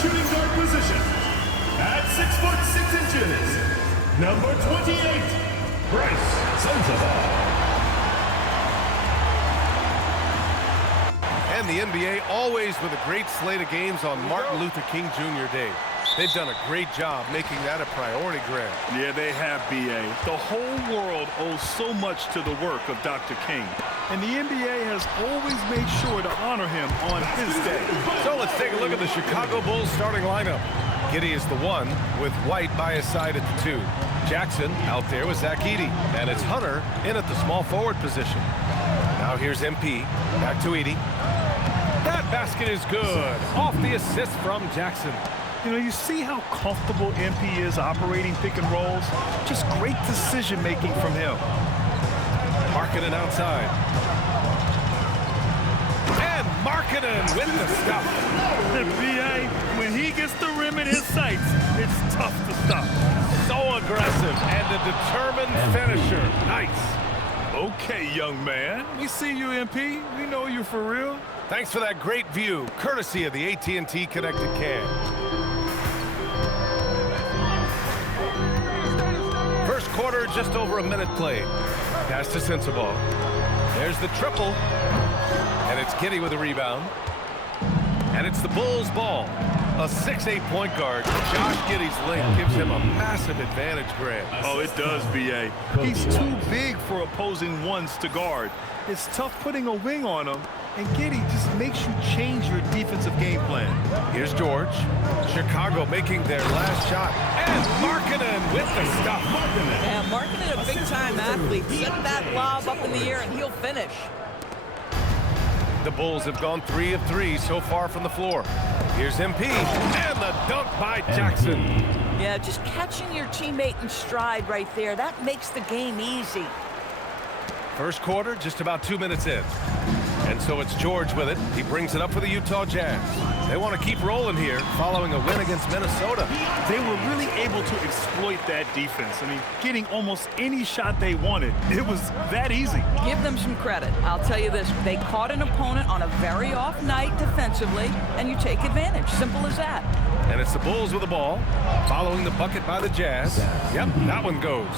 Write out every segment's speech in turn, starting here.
shooting guard position. At 6 foot 6 inches, number 28, Bryce Sensabaugh. And the NBA always with a great slate of games on Martin Luther King Jr. Day. They've done a great job making that a priority, Grant. Yeah, they have, B.A. The whole world owes so much to the work of Dr. King. And the NBA has always made sure to honor him on his day. So let's take a look at the Chicago Bulls starting lineup. Giddey is the 1, with White by his side at the 2. Jackson out there with Zach Edey. And it's Hunter in at the small forward position. Now here's MP. Back to Edey. That basket is good. Off the assist from Jackson. You know, you see how comfortable MP is operating pick and rolls? Just great decision-making from him. Markkanen outside. And Markkanen with the stop. The B.A., when he gets the rim in his sights, it's tough to stop. So aggressive and a determined finisher. Nice. Okay, young man. We see you, MP. We know you for real. Thanks for that great view, courtesy of the AT&T Connected Cam. First quarter, just over a minute played. Pass to Sensabaugh. There's the triple. And it's Giddey with a rebound. And it's the Bulls' ball. A 6'8" point guard. Josh Giddey's length gives him a massive advantage, Grant. Oh, it does, B.A. He's too big for opposing ones to guard. It's tough putting a wing on him, and Giddey just makes you change your defensive game plan. Here's George. Chicago making their last shot. And Markkanen with the stop. Yeah, Markkanen, a big-time athlete. Set that lob up in the air, and he'll finish. The Bulls have gone 3 of 3 so far from the floor. Here's MP, and the dunk by Jackson. Yeah, just catching your teammate in stride right there. That makes the game easy. First quarter, just about 2 minutes in. And so it's George with it. He brings it up for the Utah Jazz. They want to keep rolling here following a win against Minnesota. They were really able to exploit that defense. I mean, getting almost any shot they wanted. It was that easy. Give them some credit. I'll tell you this. They caught an opponent on a very off night defensively, and you take advantage. Simple as that. And it's the Bulls with the ball, following the bucket by the Jazz. Yep, that one goes.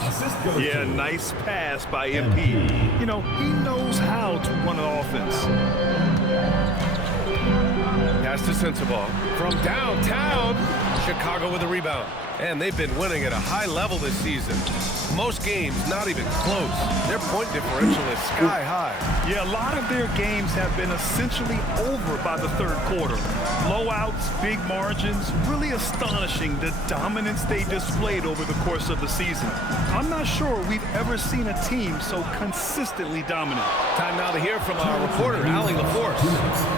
Yeah, nice pass by MP. You know, he knows how to run an offense. Pass to Sensabaugh. From downtown, Chicago with a rebound. And they've been winning at a high level this season. Most games not even close. Their point differential is sky high. Yeah, a lot of their games have been essentially over by the third quarter. Blowouts, big margins, really astonishing the dominance they displayed over the course of the season. I'm not sure we've ever seen a team so consistently dominant. Time now to hear from our reporter, Allie LaForce.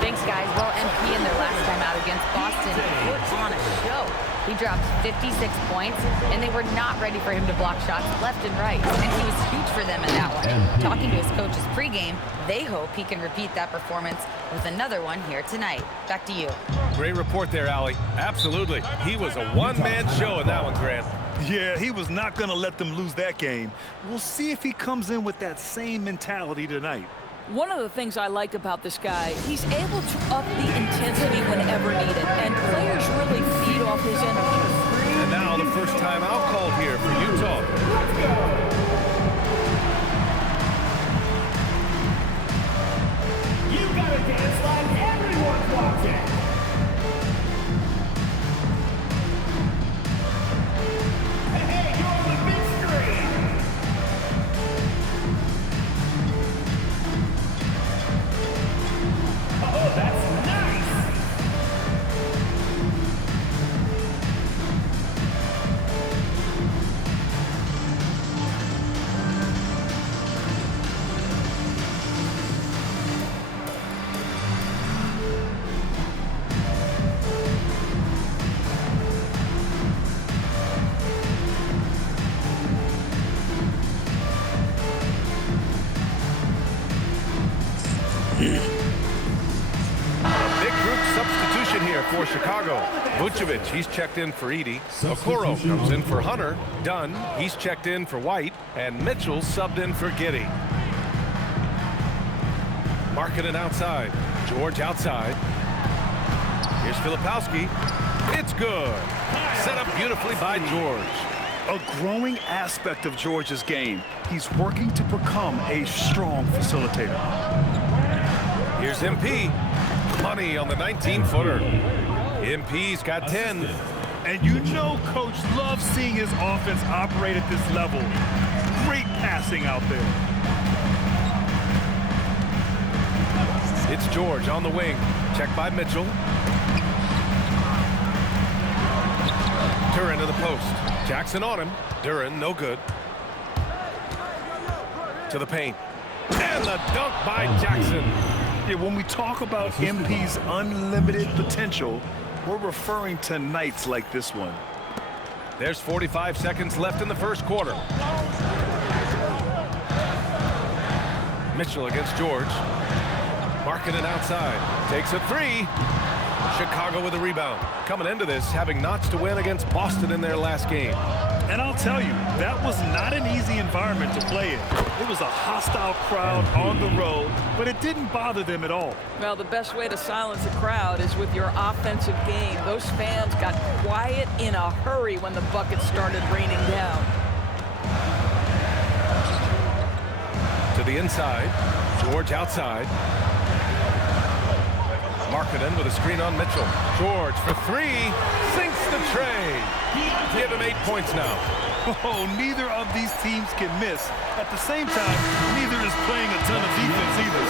Thanks, guys. Well, MP in their last time out against Boston put on a show. He dropped 56 points, and they were not ready for him to block shots left and right. And he was huge for them in that one. Talking to his coaches pregame, they hope he can repeat that performance with another one here tonight. Back to you. Great report there, Allie. Absolutely. He was a one-man show in that one, Grant. Yeah, he was not going to let them lose that game. We'll see if he comes in with that same mentality tonight. One of the things I like about this guy, he's able to up the intensity whenever needed, and players really feed off his energy. And now the first timeout called here for Utah. You gotta dance like everyone's watching. Hey, you're on the big screen. Oh, that's nice. For Chicago, Vucevic, he's checked in for Edey. Okoro comes in for Hunter. Dunn, he's checked in for White. And Mitchell subbed in for Giddey. Markkanen outside. George outside. Here's Filipowski. It's good. Set up beautifully by George. A growing aspect of George's game. He's working to become a strong facilitator. Here's MP. Money on the 19-footer. MP's got 10. And you know Coach loves seeing his offense operate at this level. Great passing out there. It's George on the wing. Checked by Mitchell. Duren to the post. Jackson on him. Duren, no good. To the paint. And the dunk by Jackson. Yeah, when we talk about MP's unlimited potential, we're referring to nights like this one. There's 45 seconds left in the first quarter. Mitchell against George. Marking it outside. Takes a three. Chicago with a rebound. Coming into this, having notched to win against Boston in their last game. And I'll tell you, that was not an easy environment to play in. It was a hostile crowd on the road, but it didn't bother them at all. Well, the best way to silence a crowd is with your offensive game. Those fans got quiet in a hurry when the buckets started raining down. To the inside. George outside. Markkanen with a screen on Mitchell. George for three. Sinks the tray. Give him 8 points now. Oh, neither of these teams can miss. At the same time, neither is playing a ton of defense either.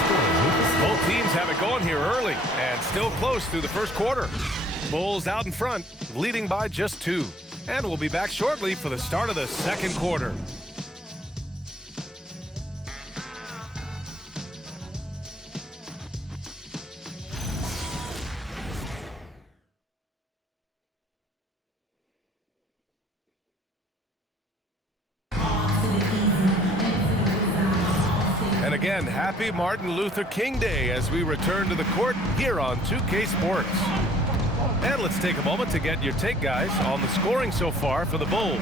Both teams have it going here early and still close through the first quarter. Bulls out in front, leading by just 2. And we'll be back shortly for the start of the second quarter. And again, happy Martin Luther King Day as we return to the court here on 2K Sports. And let's take a moment to get your take, guys, on the scoring so far for the Bulls.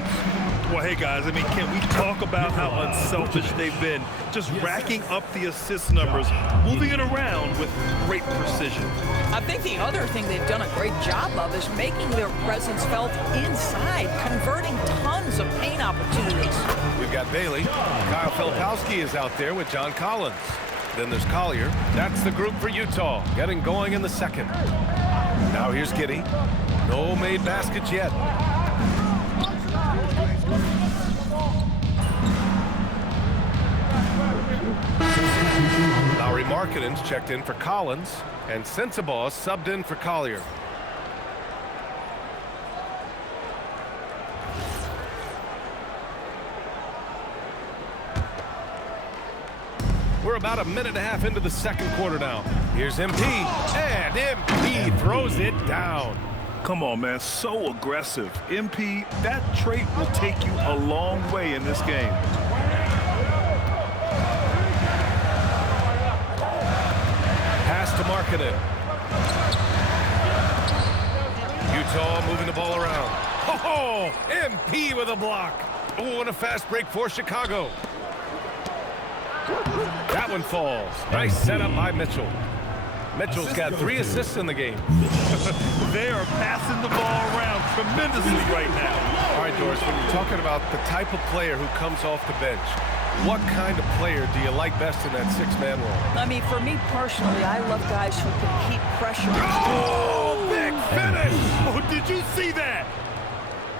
Well, hey, guys, I mean, can we talk about how unselfish they've been? Just racking up the assist numbers, moving it around with great precision. I think the other thing they've done a great job of is making their presence felt inside, converting tons of paint opportunities. We've got Bailey. Kyle Filipowski is out there with John Collins. Then there's Collier. That's the group for Utah, getting going in the second. Now here's Giddey. No made baskets yet. Lauri Markkanen's checked in for Collins, and Sensabaugh subbed in for Collier. We're about a minute and a half into the second quarter now. Here's MP, and MP throws it down. Come on, man, so aggressive. MP, that trait will take you a long way in this game. Pass to Markkanen. Utah moving the ball around. Oh, MP with a block. Oh, and a fast break for Chicago. That one falls. Nice setup by Mitchell. Mitchell's got 3 assists in the game. They are passing the ball around tremendously right now. All right, Doris, when you're talking about the type of player who comes off the bench, what kind of player do you like best in that 6-man role? I mean, for me personally, I love guys who can keep pressure. Oh, big finish! Oh, did you see that?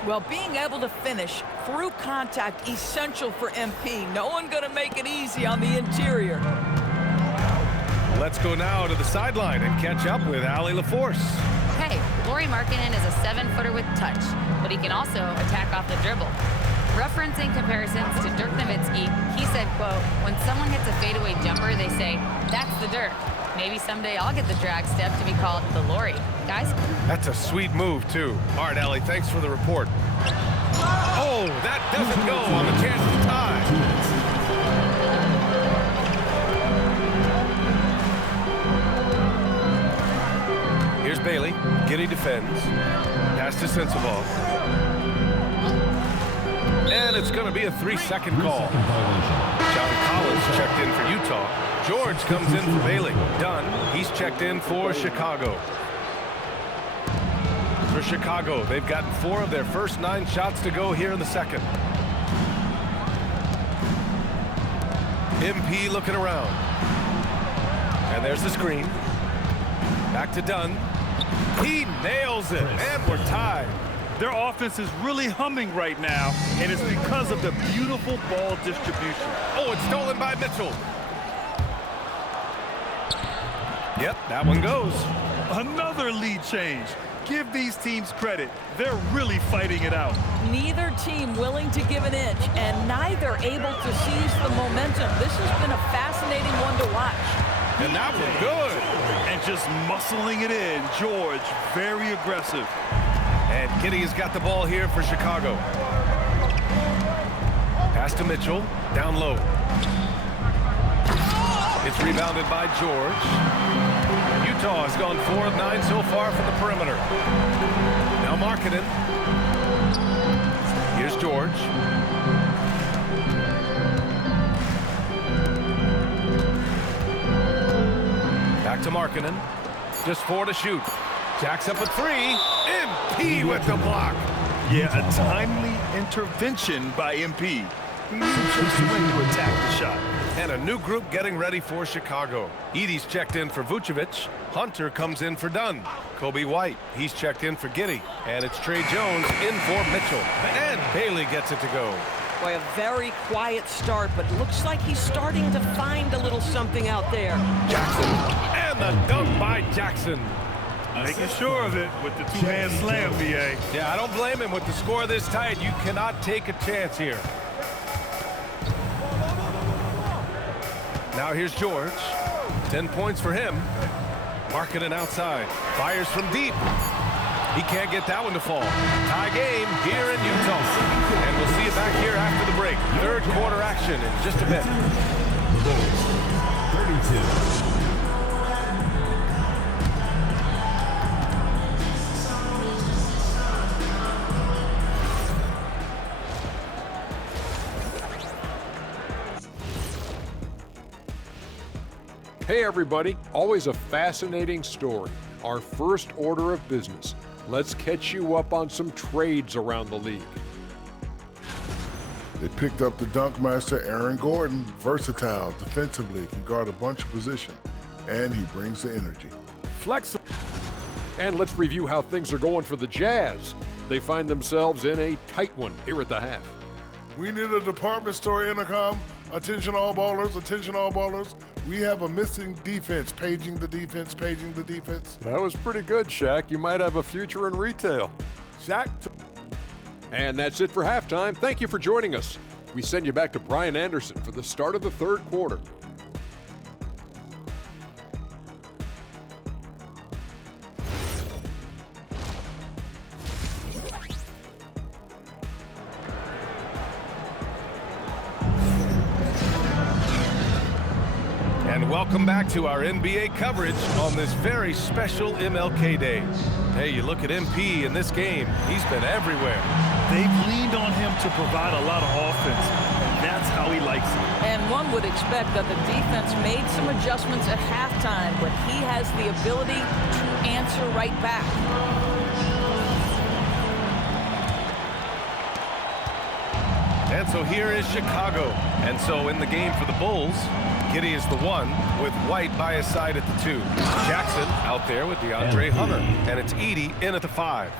Well, being able to finish through contact, essential for MP. No one going to make it easy on the interior. Let's go now to the sideline and catch up with Allie LaForce. Hey, Lauri Markkanen is a 7-footer with touch, but he can also attack off the dribble. Referencing comparisons to Dirk Nowitzki, he said, quote, when someone hits a fadeaway jumper, they say, that's the Dirk. Maybe someday I'll get the drag step to be called the Lauri. Guys? That's a sweet move, too. All right, Allie, thanks for the report. Oh, that doesn't go on the chance to tie. Here's Bailey. Giddey defends. Pass to Sensabaugh. And it's going to be a 3-second call. John Collins checked in for Utah. George comes in for Bailey. Dunn, he's checked in for Chicago. For for Chicago. They've gotten 4 of their first 9 shots to go here in the second. MP looking around. And there's the screen. Back to Dunn. He nails it, and we're tied. Their offense is really humming right now, and it's because of the beautiful ball distribution. Oh, it's stolen by Mitchell. Yep, that one goes. Another lead change. Give these teams credit. They're really fighting it out. Neither team willing to give an inch, and neither able to seize the momentum. This has been a fascinating one to watch. And that was good. And just muscling it in. George, very aggressive. And Giddey has got the ball here for Chicago. Pass to Mitchell, down low. It's rebounded by George. Utah has gone 4 of 9 so far from the perimeter. Now Markkanen. Here's George. Back to Markkanen. Just 4 to shoot. Jacks up a 3. MP with the block. Yeah, a timely intervention by MP. Just a way to attack the shot. And a new group getting ready for Chicago. Edey's checked in for Vucevic. Hunter comes in for Dunn. Kobe White, he's checked in for Giddey. And it's Trey Jones in for Mitchell. And Bailey gets it to go. Boy, a very quiet start, but it looks like he's starting to find a little something out there. Jackson. And the dunk by Jackson. Making sure of it with the 2-hand slam, BA. Yeah, I don't blame him. With the score this tight, you cannot take a chance here. Now here's George. 10 points for him. Markkanen outside. Fires from deep. He can't get that one to fall. Tie game here in Utah. And we'll see you back here after the break. Third quarter action in just a bit. The Bulls, 32. Hey everybody, always a fascinating story. Our first order of business. Let's catch you up on some trades around the league. They picked up the dunk master Aaron Gordon, versatile defensively, can guard a bunch of positions, and he brings the energy. Flexible. And let's review how things are going for the Jazz. They find themselves in a tight one here at the half. We need a department store intercom. Attention all ballers, attention all ballers. We have a missing defense, paging the defense, paging the defense. That was pretty good, Shaq. You might have a future in retail. Shaq. And that's it for halftime. Thank you for joining us. We send you back to Brian Anderson for the start of the third quarter. And welcome back to our NBA coverage on this very special MLK Day. Hey, you look at MP in this game, he's been everywhere. They've leaned on him to provide a lot of offense, and that's how he likes it. And one would expect that the defense made some adjustments at halftime, but he has the ability to answer right back. And so here is Chicago. And so in the game for the Bulls, Giddey is the 1 with White by his side at the 2. Jackson out there with DeAndre Hunter. And it's Edey in at the 5.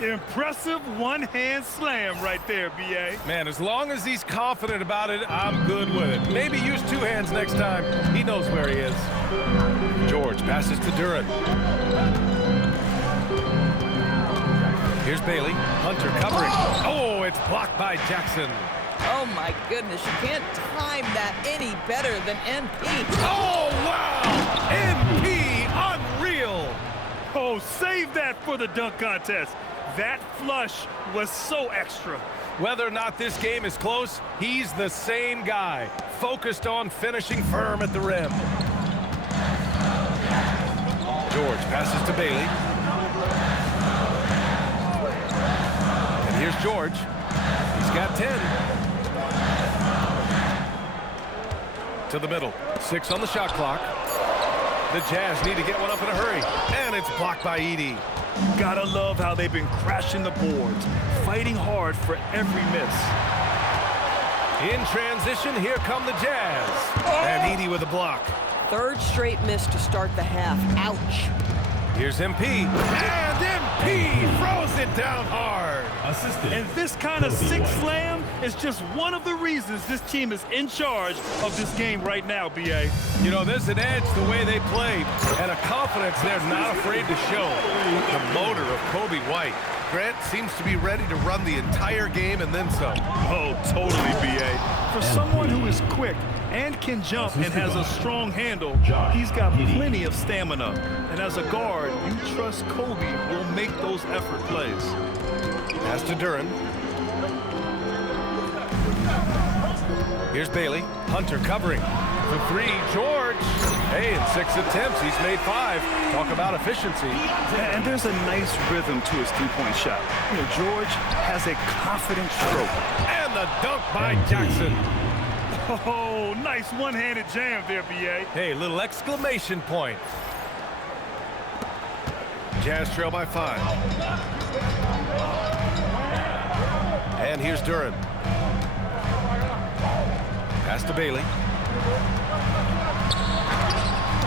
Impressive one-hand slam right there, B.A. Man, as long as he's confident about it, I'm good with it. Maybe use 2 hands next time. He knows where he is. George passes to Duren. Here's Bailey. Hunter covering. Oh, it's blocked by Jackson. Oh my goodness, you can't time that any better than MP. Oh, wow! MP, unreal! Oh, save that for the dunk contest. That flush was so extra. Whether or not this game is close, he's the same guy, focused on finishing firm at the rim. George passes to Bailey. And here's George. He's got 10. To the middle. 6 on the shot clock. The Jazz need to get one up in a hurry. And it's blocked by Edey. Gotta love how they've been crashing the boards, fighting hard for every miss. In transition, here come the Jazz. And Edey with a block. Third straight miss to start the half. Ouch. Here's MP. And MP throws it down hard. Assistant. And this kind of sick slam is just one of the reasons this team is in charge of this game right now, B.A. You know, there's an edge the way they played and a confidence they're not afraid to show. The motor of Kobe White. Grant seems to be ready to run the entire game and then some. Oh, totally, B.A. For someone who is quick and can jump and has a strong handle, he's got plenty of stamina. And as a guard, you trust Kobe will make those effort plays. Pass to Duren. Here's Bailey. Hunter covering. For three, George. Hey, in 6 attempts, he's made 5. Talk about efficiency. And there's a nice rhythm to his three-point shot. You know, George has a confident stroke. And the dunk by Jackson. Oh, nice one-handed jam there, B.A. Hey, little exclamation point. Jazz trail by 5. And here's Duren. Pass to Bailey.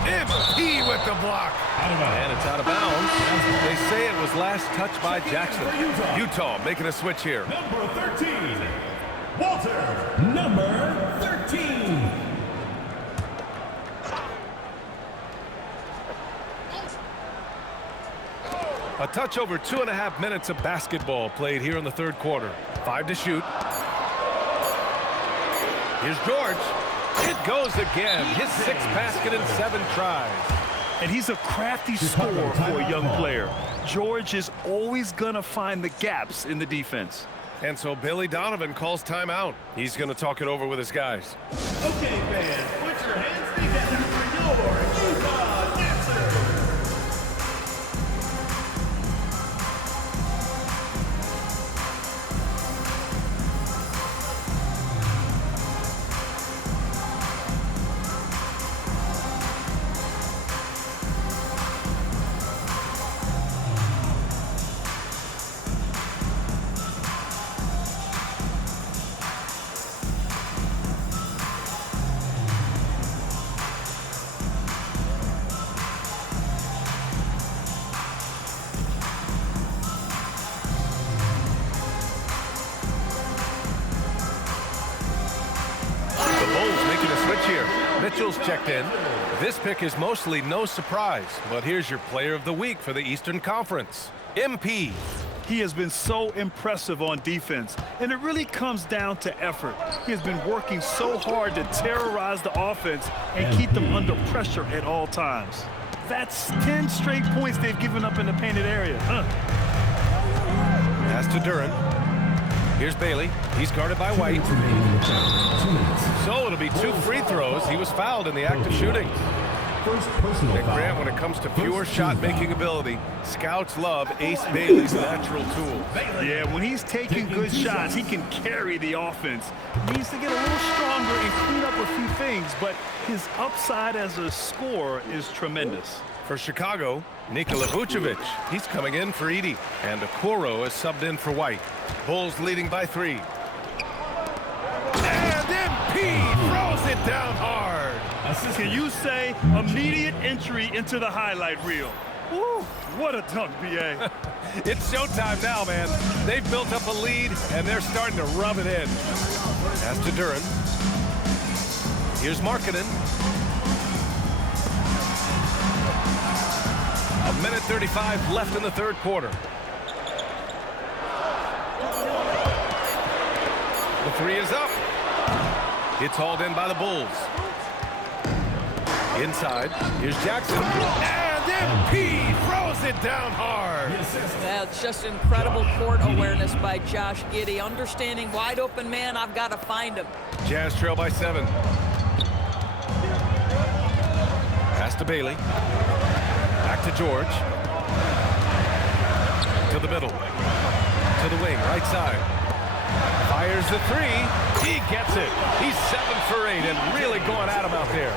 MP with the block. And it's out of bounds. They say it was last touched by Jackson. Utah making a switch here. Number 13. Walter. Number 13. A touch over 2.5 minutes of basketball played here in the third quarter. 5 to shoot. Here's George. It goes again. His 6th basket in 7 tries. And he's a crafty scorer for a young player. George is always going to find the gaps in the defense. And so Billy Donovan calls timeout. He's going to talk it over with his guys. Okay, fans, put your hands together for your Utah Dancers. Mitchell's checked in. This pick is mostly no surprise, but here's your player of the week for the Eastern Conference, MP. He has been so impressive on defense, and it really comes down to effort. He has been working so hard to terrorize the offense and keep them under pressure at all times. That's 10 straight points they've given up in the painted area. Pass to Duren. Here's Bailey. He's guarded by White. So it'll be 2 free throws. He was fouled in the act of shooting. And Grant, when it comes to pure shot-making ability, scouts love Ace Bailey's natural tool. Yeah, when he's taking good shots, he can carry the offense. He needs to get a little stronger and clean up a few things, but his upside as a scorer is tremendous. For Chicago, Nikola Vucevic. He's coming in for Edey. And Okoro is subbed in for White. Bulls leading by 3. And MP throws it down hard. Can you say immediate entry into the highlight reel? Woo, what a dunk, B.A. It's showtime now, man. They've built up a lead, and they're starting to rub it in. Pass to Duren. Here's Markkanen. 1:35 left in the third quarter. The 3 is up. It's hauled in by the Bulls. Inside, here's Jackson. And MP throws it down hard. That's just incredible court awareness by Josh Giddey. Understanding wide open man, I've got to find him. Jazz trail by 7. Pass to Bailey. Back to George. To the middle. To the wing, right side. Fires the 3. He gets it. He's 7 for 8 and really going at him out there.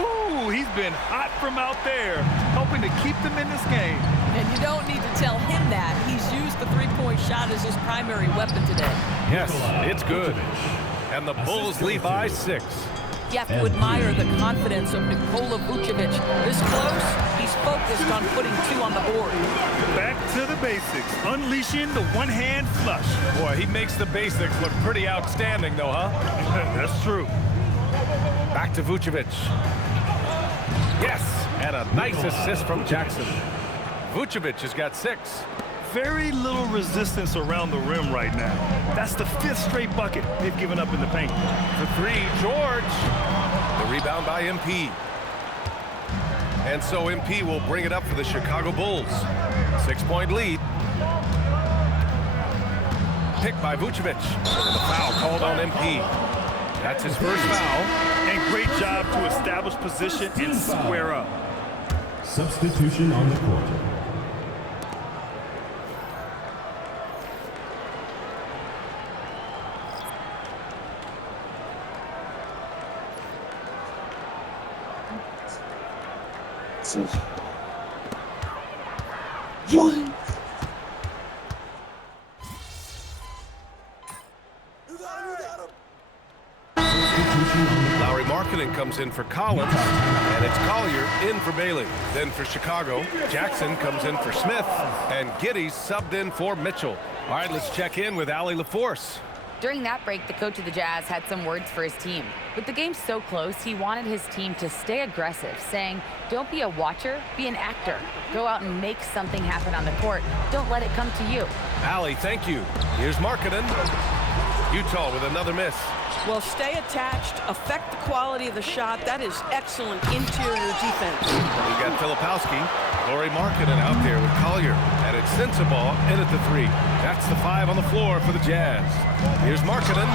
Ooh, he's been hot from out there. Help hoping to keep them in this game. And you don't need to tell him that. He's used the three-point shot as his primary weapon today. Yes, it's good. And the Bulls lead by 6. You have to admire the confidence of Nikola Vucevic. This close, he's focused on putting 2 on the board. Back to the basics, unleashing the one-hand flush. Boy, he makes the basics look pretty outstanding, though, huh? That's true. Back to Vucevic. Yes, and a nice assist from Jackson. Vucevic has got 6. Very little resistance around the rim right now. That's the 5th straight bucket they've given up in the paint. The 3, George. The rebound by MP. And so MP will bring it up for the Chicago Bulls. 6-point lead. Picked by Vucevic. And the foul called on MP. That's his first foul. And great job to establish position and square up. Substitution on the court. One. Lauri Markkanen comes in for Collins, and it's Collier in for Bailey. Then for Chicago, Jackson comes in for Smith, and Giddey's subbed in for Mitchell. All right, let's check in with Allie LaForce. During that break, the coach of the Jazz had some words for his team. With the game so close, he wanted his team to stay aggressive, saying, don't be a watcher, be an actor. Go out and make something happen on the court. Don't let it come to you. Allie, thank you. Here's Markkanen. Utah with another miss. Well, stay attached, affect the quality of the shot. That is excellent interior defense. We've got Filipowski, Lauri Markkanen out there with Collier, and it's Sensabaugh in at the 3. That's the 5 on the floor for the Jazz. Here's Markkanen.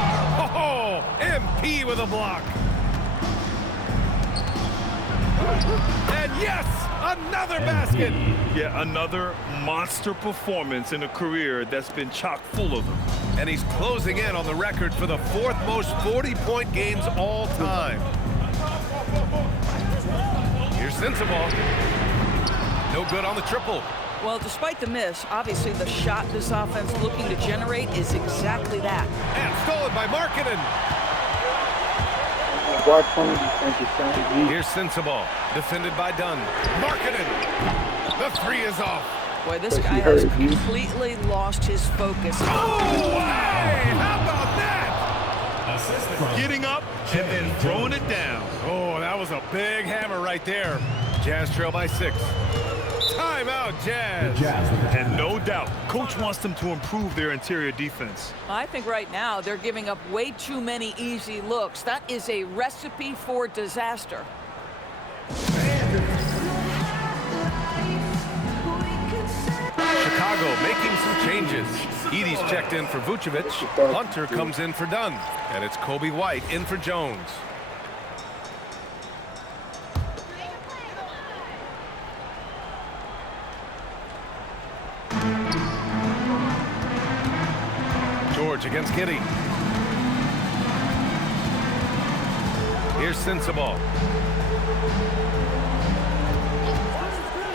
Oh, MP with a block. And yes, another basket. Yeah, another monster performance in a career that's been chock full of them. And he's closing in on the record for the 4th most 40-point games all time. Here's Sensabaugh. No good on the triple. Well, despite the miss, obviously the shot this offense looking to generate is exactly that. And stolen by Markkanen. Here's Sensabaugh, defended by Dunn. Markkanen. The 3 is off. Boy, this guy has completely lost his focus. Oh, hey, how about that? Getting up and then throwing it down. Oh, that was a big hammer right there. Jazz trail by 6. Timeout, Jazz. And no doubt, coach wants them to improve their interior defense. I think right now they're giving up way too many easy looks. That is a recipe for disaster. Chicago making some changes. Edey's checked in for Vucevic. Hunter comes in for Dunn. And it's Kobe White in for Jones. George against Giddey. Here's Sensabaugh.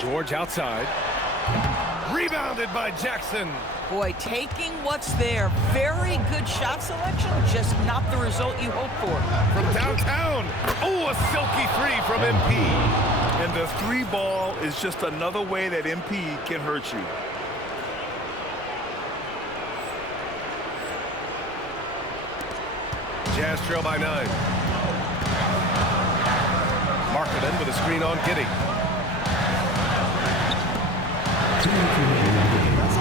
George outside. Rebounded by Jackson. Boy, taking what's there. Very good shot selection, just not the result you hope for. From downtown. Oh, a silky 3 from MP. And the 3 ball is just another way that MP can hurt you. Jazz trail by 9. Markkanen with a screen on Giddey.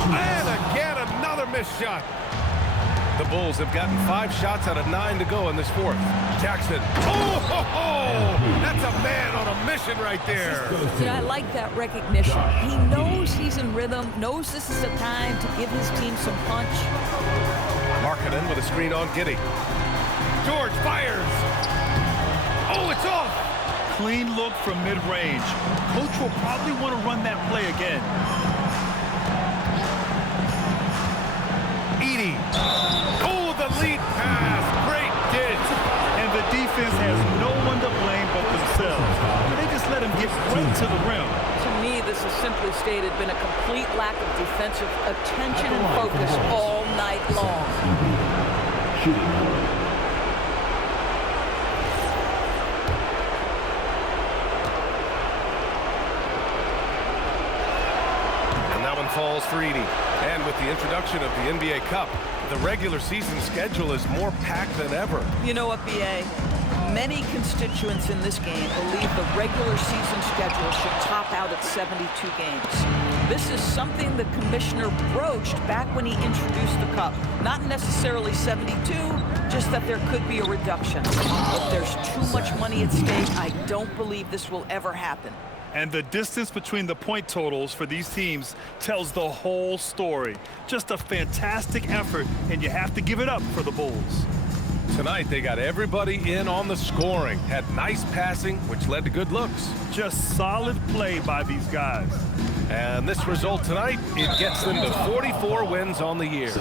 And again, another missed shot. The Bulls have gotten 5 shots out of 9 to go in this 4th. Jackson. Oh, ho, ho! That's a man on a mission right there. I like that recognition. He knows he's in rhythm, knows this is the time to give his team some punch. Markkanen with a screen on Giddey. George fires. Oh, it's off. Clean look from mid-range. Coach will probably want to run that play again. Edey. Oh, the lead pass. Great dish. And the defense has no one to blame but themselves. They just let him get right to the rim. To me, simply stated, been a complete lack of defensive attention and focus all night long. And that one falls for Edey. And with the introduction of the NBA Cup, the regular season schedule is more packed than ever. You know what, B.A.? Many constituents in this game believe the regular season schedule should top out at 72 games. This is something the commissioner broached back when he introduced the Cup. Not necessarily 72, just that there could be a reduction. If there's too much money at stake, I don't believe this will ever happen. And the distance between the point totals for these teams tells the whole story. Just a fantastic effort, and you have to give it up for the Bulls. Tonight, they got everybody in on the scoring. Had nice passing, which led to good looks. Just solid play by these guys. And this result tonight, it gets them to 44 wins on the year.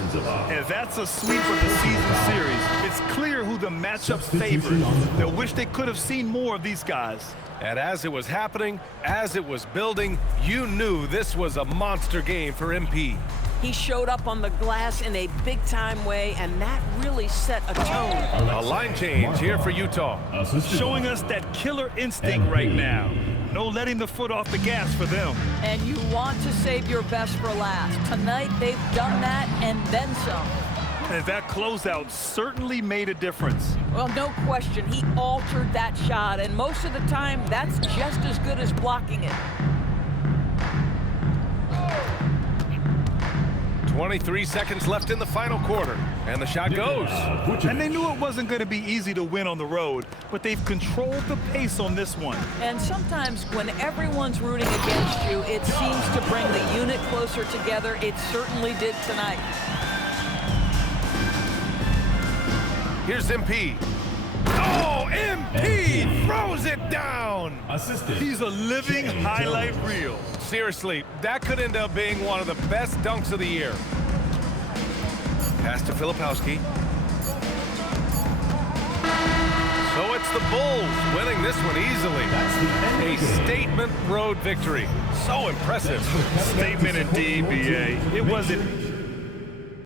And that's a sweep of the season series. It's clear who the matchup favors. They'll wish they could have seen more of these guys. And as it was happening, as it was building, you knew this was a monster game for MP. He showed up on the glass in a big-time way, and that really set a tone. A line change here for Utah. Showing us that killer instinct right now. No letting the foot off the gas for them. And you want to save your best for last. Tonight, they've done that and then some. And that closeout certainly made a difference. Well, no question. He altered that shot, and most of the time, that's just as good as blocking it. 23 seconds left in the final quarter, and the shot goes. And they knew it wasn't going to be easy to win on the road, but they've controlled the pace on this one. And sometimes when everyone's rooting against you, it seems to bring the unit closer together. It certainly did tonight. Here's MP. Oh, MP throws it down. He's a living highlight reel. Seriously, that could end up being one of the best dunks of the year. Pass to Filipowski. So it's the Bulls winning this one easily. A statement road victory. So impressive. Statement indeed, B.A. It wasn't